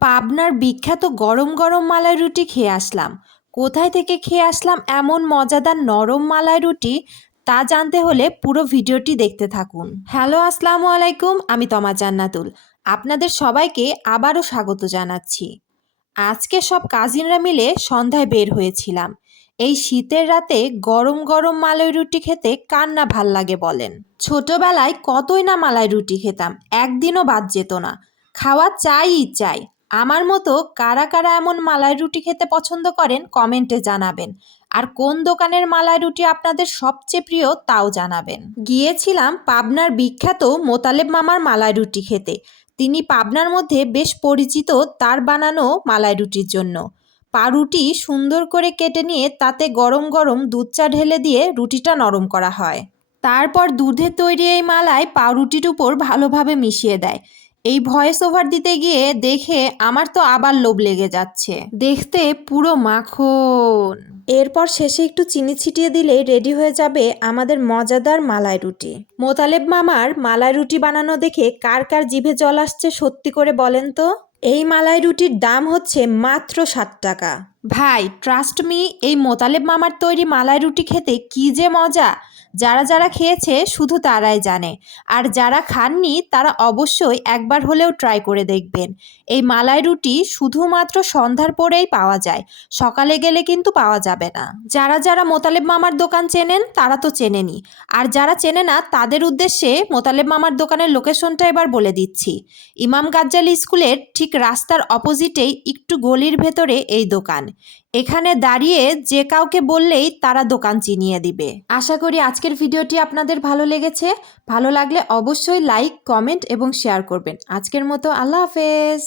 পাবনার বিখ্যাত গরম গরম মালাই রুটি খেয়ে আসলাম। কোথায় থেকে খেয়ে আসলাম এমন মজাদার নরম মালাই রুটি, তা জানতে হলে পুরো ভিডিওটি দেখতে থাকুন। হ্যালো, আসসালামু আলাইকুম, আমি তমা জান্নাতুল। আপনাদের সবাইকে আবারও স্বাগত জানাচ্ছি। আজকে সব কাজিনরা মিলে সন্ধ্যায় বের হয়েছিলাম। এই শীতের রাতে গরম গরম মালাই রুটি খেতে কার না ভাল লাগে বলেন। ছোটবেলায় কতই না মালাই রুটি খেতাম, একদিনও বাদ যেত না। খাওয়া চাইই চাই। আমার মতো কারা কারা এমন মালাই রুটি খেতে পছন্দ করেন কমেন্টে জানাবেন। আর কোন দোকানের মালাই রুটি আপনাদের সবচেয়ে প্রিয় তাও জানাবেন। গিয়েছিলাম পাবনার বিখ্যাত মোতালেব মামার মালাই রুটি খেতে। তিনি পাবনার মধ্যে বেশ পরিচিত তার বানানো মালাই রুটির জন্য। পাউরুটি সুন্দর করে কেটে নিয়ে তাতে গরম গরম দুধ চা ঢেলে দিয়ে রুটিটা নরম করা হয়। তারপর দুধে তৈরি এই মালাই পাউরুটির উপর ভালোভাবে মিশিয়ে দেয়। এই ভয়েস ওভার দিতে গিয়ে দেখে আমার তো আবার লোভ লেগে যাচ্ছে, দেখতে পুরো মাখন। এরপর শেষে একটু চিনি ছিটিয়ে দিলেই রেডি হয়ে যাবে আমাদের মজাদার মালাই রুটি। মোতালেব মামার মালাই রুটি বানানো দেখে কার কার জিভে জল আসছে সত্যি করে বলেন তো। এই মালাই রুটির দাম হচ্ছে মাত্র 7 টাকা। ভাই, ট্রাস্ট মি, এই মোতালেব মামার তৈরি মালাই রুটি খেতে কি যে মজা! যারা যারা খেয়েছে শুধু তারাই জানে। আর যারা খাননি তারা অবশ্যই একবার হলেও ট্রাই করে দেখবেন। এই মালাই রুটি শুধুমাত্র সন্ধ্যার পরেই পাওয়া যায়, সকালে গেলে কিন্তু পাওয়া যাবে না। যারা যারা মোতালেব মামার দোকান চেনেন তারা তো চেনেনই, আর যারা চেনে না তাদের উদ্দেশ্যে মোতালেব মামার দোকানের লোকেশনটা এবার বলে দিচ্ছি। ইমাম গাজ্জালি স্কুলের ঠিক রাস্তার অপোজিটেই একটু গলির ভেতরে এই দোকান। এখানে দাঁড়িয়ে যে কাউকে বললেই তারা দোকান চিনিয়ে দিবে। আশা করি আজকের ভিডিওটি আপনাদের ভালো লেগেছে। ভালো লাগলে অবশ্যই লাইক, কমেন্ট এবং শেয়ার করবেন। আজকের মতো আল্লাহ হাফেজ।